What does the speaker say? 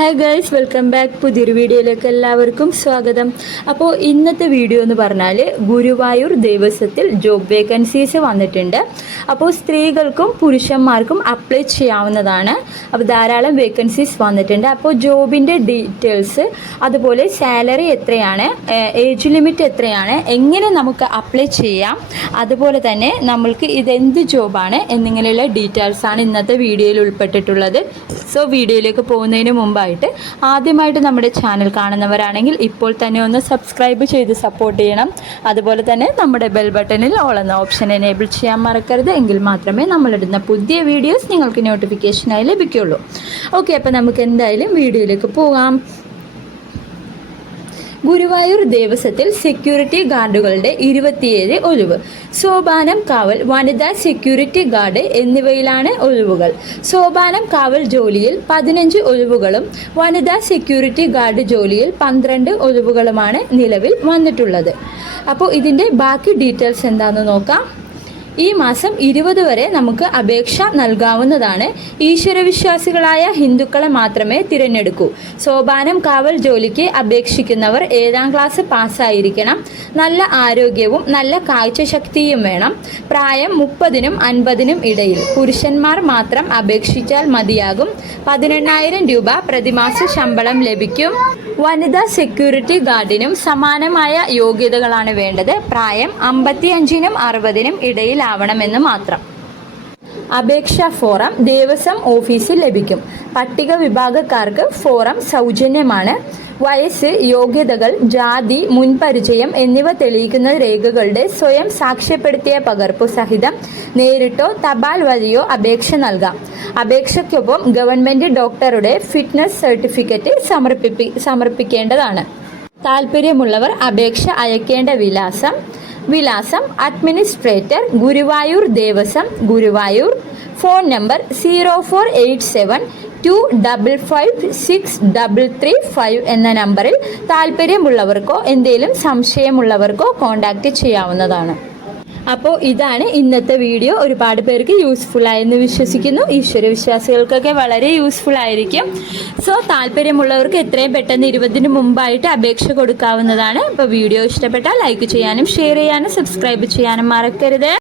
Hi guys welcome back പുതിയൊരു വീഡിയോയിലേക്ക് എല്ലാവർക്കും സ്വാഗതം. അപ്പോൾ ഇന്നത്തെ വീഡിയോ എന്ന് പറഞ്ഞാൽ ഗുരുവായൂർ ദേവസ്വത്തിൽ ജോബ് വേക്കൻസീസ് വന്നിട്ടുണ്ട്. അപ്പോൾ സ്ത്രീകൾക്കും പുരുഷന്മാർക്കും അപ്ലൈ ചെയ്യാവുന്നതാണ്. അപ്പോൾ ധാരാളം വേക്കൻസീസ് വന്നിട്ടുണ്ട്. അപ്പോൾ ജോബിന്റെ ഡീറ്റെയിൽസ് അതുപോലെ സാലറി എത്രയാണ് ഏജ് ലിമിറ്റ് എത്രയാണ് എങ്ങനെ നമുക്ക് അപ്ലൈ ചെയ്യാം അതുപോലെ തന്നെ നമ്മൾക്ക് ഇതെന്ത് ജോബാണ് എന്നിങ്ങനെയുള്ള ഡീറ്റെയിൽസാണ് ഇന്നത്തെ വീഡിയോയിൽ ഉൾപ്പെട്ടിട്ടുള്ളത്. സോ വീഡിയോയിലേക്ക് പോകുന്നതിന് മുമ്പായിട്ട് ആദ്യമായിട്ട് നമ്മുടെ ചാനൽ കാണുന്നവരാണെങ്കിൽ ഇപ്പോൾ തന്നെ ഒന്ന് സബ്സ്ക്രൈബ് ചെയ്ത് സപ്പോർട്ട് ചെയ്യണം. അതുപോലെ തന്നെ നമ്മുടെ ബെൽ ബട്ടണിൽ ഓൾ എന്ന ഓപ്ഷൻ എനേബിൾ ചെയ്യാൻ മറക്കരുത്. എങ്കിൽ മാത്രമേ നമ്മളിടുന്ന പുതിയ വീഡിയോസ് നിങ്ങൾക്ക് നോട്ടിഫിക്കേഷനായി ലഭിക്കുള്ളൂ ഓക്കെ അപ്പോൾ നമുക്ക് എന്തായാലും വീഡിയോയിലേക്ക് പോകാം. ഗുരുവായൂർ ദേവസ്വത്തിൽ സെക്യൂരിറ്റി ഗാർഡുകളുടെ ഇരുപത്തിയേഴ് ഒഴിവ്. സോപാനം കാവൽ വനിതാ സെക്യൂരിറ്റി ഗാർഡ് എന്നിവയിലാണ് ഒഴിവുകൾ. സോപാനം കാവൽ ജോലിയിൽ പതിനഞ്ച് ഒഴിവുകളും വനിതാ സെക്യൂരിറ്റി ഗാർഡ് ജോലിയിൽ പന്ത്രണ്ട് ഒഴിവുകളുമാണ് നിലവിൽ വന്നിട്ടുള്ളത്. അപ്പോൾ ഇതിന്റെ ബാക്കി ഡീറ്റെയിൽസ് എന്താണെന്ന് നോക്കാം. ഈ മാസം ഇരുപത് വരെ നമുക്ക് അപേക്ഷ നൽകാവുന്നതാണ്. ഈശ്വരവിശ്വാസികളായ ഹിന്ദുക്കളെ മാത്രമേ തിരഞ്ഞെടുക്കൂ. സോപാനം കാവൽ ജോലിക്ക് അപേക്ഷിക്കുന്നവർ ഏഴാം ക്ലാസ് പാസ്സായിരിക്കണം. നല്ല ആരോഗ്യവും നല്ല കാഴ്ചശക്തിയും വേണം. പ്രായം മുപ്പതിനും അൻപതിനും ഇടയിൽ. പുരുഷന്മാർ മാത്രം അപേക്ഷിച്ചാൽ മതിയാകും. പതിനെണ്ണായിരം രൂപ പ്രതിമാസ ശമ്പളം ലഭിക്കും. വനിതാ സെക്യൂരിറ്റി ഗാർഡിനും സമാനമായ യോഗ്യതകളാണ് വേണ്ടത്. പ്രായം അമ്പത്തിയഞ്ചിനും അറുപതിനും ഇടയിലാവണമെന്ന് മാത്രം. അപേക്ഷാ ഫോറം ദേവസ്വം ഓഫീസിൽ ലഭിക്കും. പട്ടിക വിഭാഗക്കാർക്ക് ഫോറം സൗജന്യമാണ്. വയസ്സ് യോഗ്യതകൾ ജാതി മുൻപരിചയം എന്നിവ തെളിയിക്കുന്ന രേഖകളുടെ സ്വയം സാക്ഷ്യപ്പെടുത്തിയ പകർപ്പ് സഹിതം നേരിട്ടോ തപാൽ വഴിയോ അപേക്ഷ നൽകാം. അപേക്ഷയ്ക്കൊപ്പം ഗവൺമെന്റ് ഡോക്ടറുടെ ഫിറ്റ്നസ് സർട്ടിഫിക്കറ്റ് സമർപ്പിപ്പി സമർപ്പിക്കേണ്ടതാണ്. താല്പര്യമുള്ളവർ അപേക്ഷ അയക്കേണ്ട വിലാസം വിലാസം administrator Guruvayur Devaswom Guruvayur. Phone number zero four eight seven two double five six double three five എന്ന നമ്പറിൽ താല്പര്യമുള്ളവർക്കോ എന്തെങ്കിലും സംശയമുള്ളവർക്കോ കോൺടാക്റ്റ് ചെയ്യാവുന്നതാണ്. അപ്പോൾ ഇതാണ് ഇന്നത്തെ വീഡിയോ. ഒരുപാട് പേർക്ക് യൂസ്ഫുൾ ആയെന്ന് വിശ്വസിക്കുന്നു. ഈശ്വര വിശ്വാസികൾക്കൊക്കെ വളരെ യൂസ്ഫുൾ ആയിരിക്കും. സോ താല്പര്യമുള്ളവർക്ക് എത്രയും പെട്ടെന്ന് ഇരുപതിന് മുമ്പായിട്ട് അപേക്ഷ കൊടുക്കാവുന്നതാണ്. അപ്പോൾ വീഡിയോ ഇഷ്ടപ്പെട്ടാൽ ലൈക്ക് ചെയ്യാനും ഷെയർ ചെയ്യാനും സബ്സ്ക്രൈബ് ചെയ്യാനും മറക്കരുത്.